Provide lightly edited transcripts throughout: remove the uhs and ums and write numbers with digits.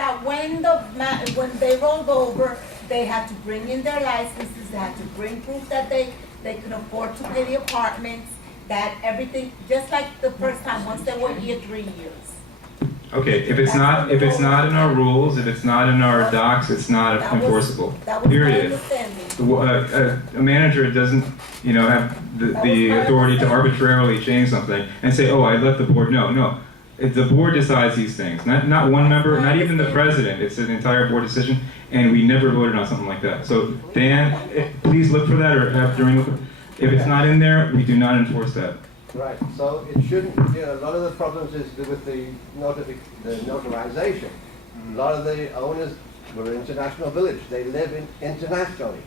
that when they rolled over, they had to bring in their licenses, they had to bring proof that they could afford to pay the apartments, that everything, just like the first time, once they were here 3 years. Okay, if it's not in our rules, if it's not in our docs, it's not enforceable. That was my Period. understanding. A manager doesn't, have the authority to arbitrarily change something and say, oh, I let the board know. No, the board decides these things. Not one member, not even the president. It's an entire board decision, and we never voted on something like that. So Dan, please look for that, or have Doreen look. If it's not in there, we do not enforce that. Right, so it shouldn't, a lot of the problems is with the notarization. A lot of the owners were International Village, they live internationally.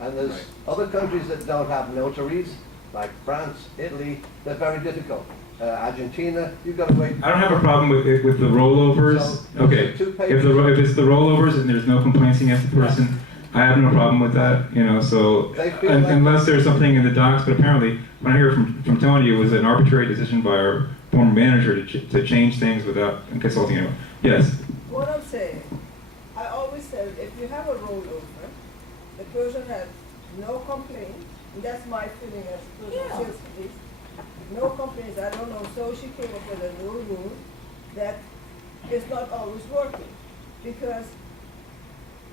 And there's other countries that don't have notaries, like France, Italy, they're very difficult. Argentina, you've got to wait. I don't have a problem with the rollovers. So, Okay, if it's the rollovers and there's no complaints against the person, I have no problem with that, so, unless there's something in the docs, but apparently, when I hear from Tony, it was an arbitrary decision by our former manager to change things without consulting anyone. Yes? What I'm saying, I always said, if you have a rollover, the person has no complaint, and that's my feeling as a person who sits for this, no complaints, I don't know, so she came up with a new rule that it's not always working, because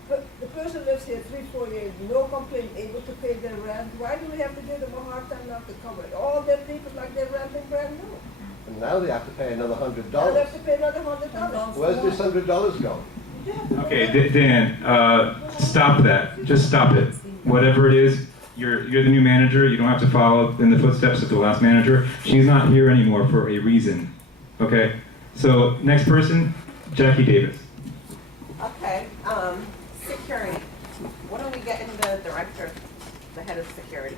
the person lives here 3-4 years, no complaint, able to pay their rent. Why do we have to give them a hard time not to cover it? All them people like they're renting brand new. And now they have to pay another $100. Now they have to pay another $100. Where's this $100 going? Okay, Dan, stop that. Just stop it. Whatever it is, you're the new manager. You don't have to follow in the footsteps of the last manager. She's not here anymore for a reason. Okay? So, next person, Jackie Davis. Okay, security. When are we getting the director, the head of security?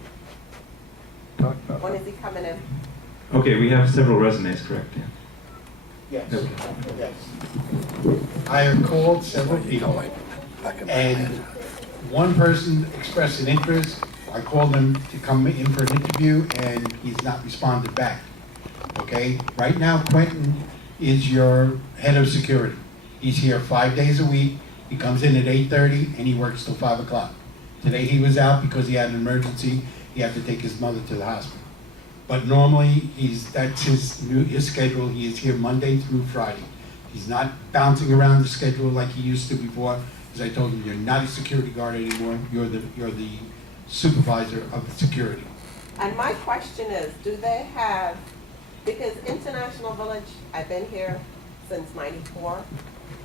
When is he coming in? Okay, we have several resumes, correct? Dan? Yes, yes. I have called several people, and one person expressed an interest. I called him to come in for an interview, and he's not responded back. Okay? Right now, Quentin is your head of security. He's here 5 days a week. He comes in at 8:30, and he works till 5 o'clock. Today he was out because he had an emergency. He had to take his mother to the hospital. But normally, that's his schedule. He is here Monday through Friday. He's not bouncing around the schedule like he used to before. As I told him, you're not a security guard anymore. You're the supervisor of the security. And my question is, do they have, because International Village, I've been here since '94,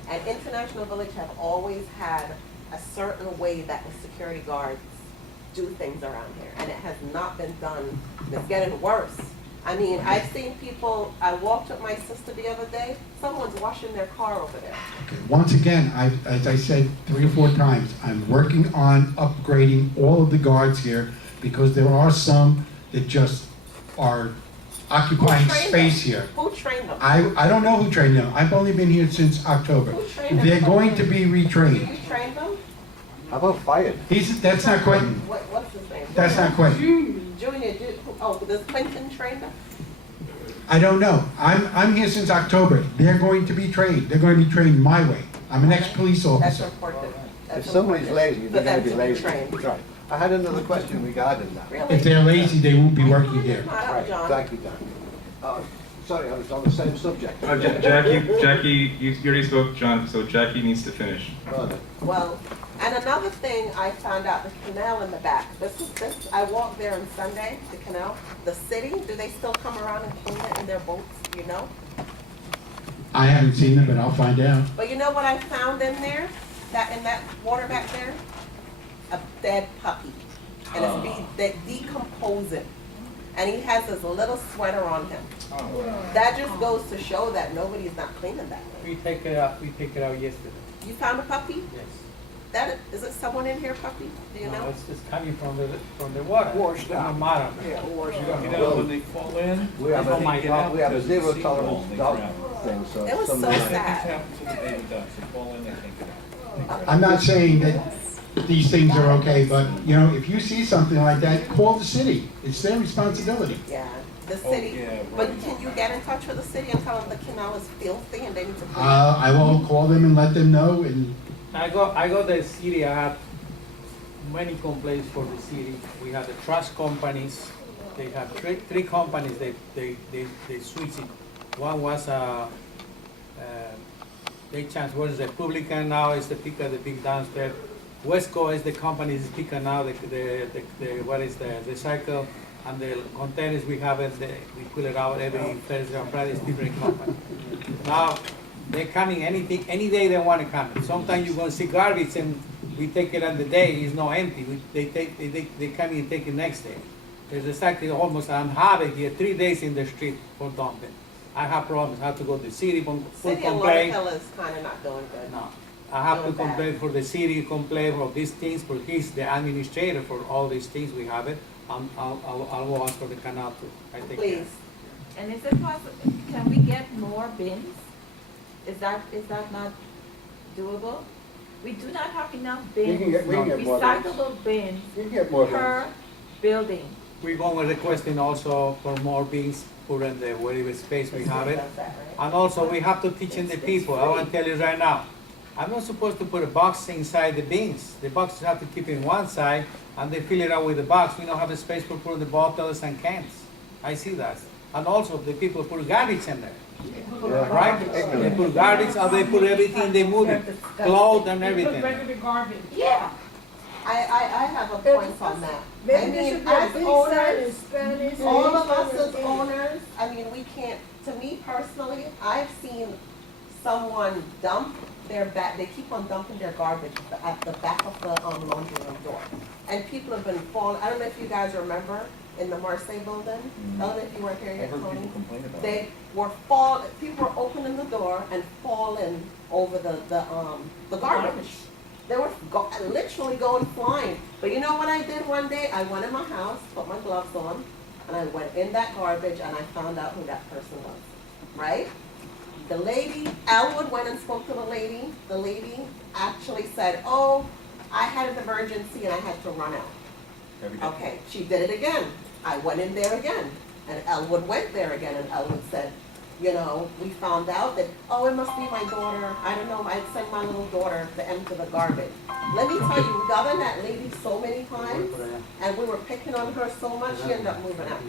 and International Village have always had a certain way that the security guards do things around here, and it has not been done. It's getting worse. I mean, I've seen people, I walked with my sister the other day, someone's washing their car over there. Okay. Once again, as I said 3 or 4 times, I'm working on upgrading all of the guards here because there are some that just are occupying space here. Who trained them? I don't know who trained them. I've only been here since October. Who trained them? They're going to be retrained. You trained them? How about fired? That's not Quentin. What's his name? That's not Quentin. Junior, does Quentin train them? I don't know. I'm here since October. They're going to be trained. They're going to be trained my way. I'm an ex-police That's officer. important. If somebody's lazy, they're going to be lazy. Trained. Right. I had another question regarding that. Really? If they're lazy, they won't be working here. Right, John. thank you, Dan. Sorry, I was on the same subject. Jackie, you already spoke, John, so Jackie needs to finish. Well, and another thing I found out, the canal in the back. I walked there on Sunday, the canal. The city, do they still come around and clean it in their boats, you know? I haven't seen them, but I'll find out. But you know what I found in there? In that water back there? A dead puppy. And they're decomposing. And he has this little sweater on him. That just goes to show that nobody's not cleaning that. We take it out yesterday. You found a puppy? Yes. Is it someone in here, puppy? Do you No, know? it's just coming from the water. Washed out. From the bottom. Yeah, washed You out. know, when they fall in, We have Oh my God. we have a because zero the sea tolerance walls, they dog drown. thing, so. It was so somebody- Things sad. happen to the baby ducks, they fall in, they can't get out. I'm not saying that these things are okay, but, if you see something like that, call the city. It's their responsibility. Yeah. the Oh, city, yeah, but right. can you get in touch with the city and tell them the canal is filthy and they need to clean it? I will call them and let them know, and I got the city, I have many complaints for the city. We have the trash companies, they have three companies, they switch it. One was, they changed, what is it, Republican now is the picker, the big downstairs. Westco is the company is picker now, what is the recycle, and the containers we have it, we pull it out every Thursday and Friday, it's different company. Now, they're coming any day they want to come. Sometimes you're gonna see garbage and we take it on the day, it's not empty. They come in and take it next day. There's exactly almost, I'm having here 3 days in the street for dumping. I have problems, I have to go to the city, for City of complaint. Lauderdale is kinda not doing good. No, I have to Doing bad. complain for the city, complain for these things, for he's the administrator for all these things, we have it. I'll go ask for the canal too, I take care. Please. And is it possible, can we get more bins? Is that not doable? We do not have enough bins, we can get more bins. recyclable bins You can get more per building. We're going requesting also for more bins, put in the whatever space we have it. And also, we have to teach in the people, I want to tell you right now, I'm not supposed to put a box inside the bins. The boxes have to keep in one side, and they fill it out with the box. We don't have the space for putting the bottles and cans. I see that. And also, the people put garbage in there, Yeah. right? They put garbage, and they put everything, they move it, clothes and everything. Yeah. I have a point on that. I Maybe they mean, should get as big sign in owners, Spanish. all of us English, as owners, I mean, we can't, to me personally, I've seen someone dump their they keep on dumping their garbage at the back of the laundry room door. And people have been falling, I don't know if you guys remember, in the Marseille building, I don't know if you were here I yet, heard Tony. people complain about it. They were people were opening the door and falling over the garbage. They were literally going flying. But you know what I did one day? I went in my house, put my gloves on, and I went in that garbage and I found out who that person was, right? The lady, Elwood went and spoke to the lady. The lady actually said, oh, I had an emergency and I had to run out. Every day. Okay, she did it again. I went in there again, and Elwood went there again, and Elwood said, you know, we found out that, oh, it must be my daughter. I don't know, I'd send my little daughter to empty the garbage. Let me tell you, we got on that lady so many times, and we were picking on her so much, she ended up moving out.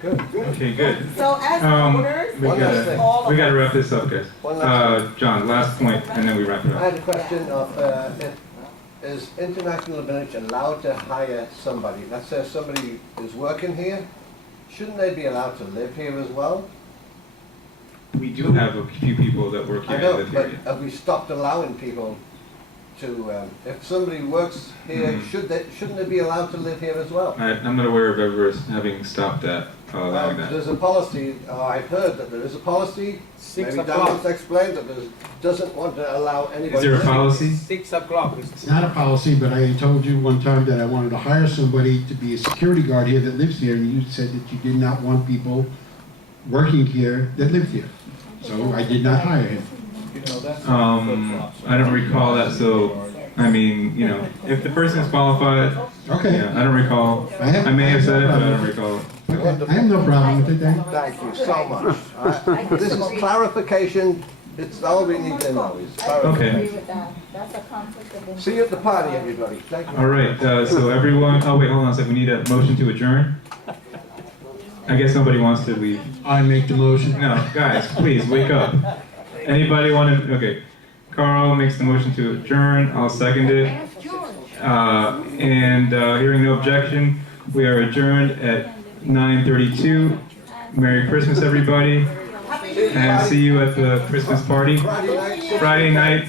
Good. Okay, good. So as owners, We One last thing. gotta, all of we gotta us. wrap this up, guys. One last John, last point, and then we wrap it I up. had a question of, is International Village allowed to hire somebody? Let's say somebody is working here, shouldn't they be allowed to live here as well? We do have a few people that work here I and know, live but here. have we stopped allowing people to, if somebody works here, Mhm. shouldn't they be allowed to live here as well? I'm not aware of ever having stopped that, allowing that. There's a policy, I've heard that there is a policy, 6 maybe o'clock. Donald's explained that there doesn't want to allow anybody. Is there a living- policy? 6 o'clock. it's not a policy, but I told you one time that I wanted to hire somebody to be a security guard here that lives here, and you said that you did not want people working here that lived here. So I did not hire him. You know, that's. flip-flops. I don't recall that, so, I mean, you know, if the person is qualified, Okay. yeah, I don't recall. I may have said it, but I don't recall. Okay, I have no problem with it then. Thank you so much. This is clarification, it's all we need to know is clarification. Okay. Agree with that. That's a conflict of interest. See you at the party, everybody. Thank you. All right, so everyone, oh wait, hold on a second, we need a motion to adjourn? I guess nobody wants to leave. I make the motion. No, guys, please, wake up. Anybody want to, okay. Carl makes the motion to adjourn, I'll second it. Hearing no objection, we are adjourned at 9:32. Merry Christmas, everybody, and see you at the Christmas party. Friday night. Friday night.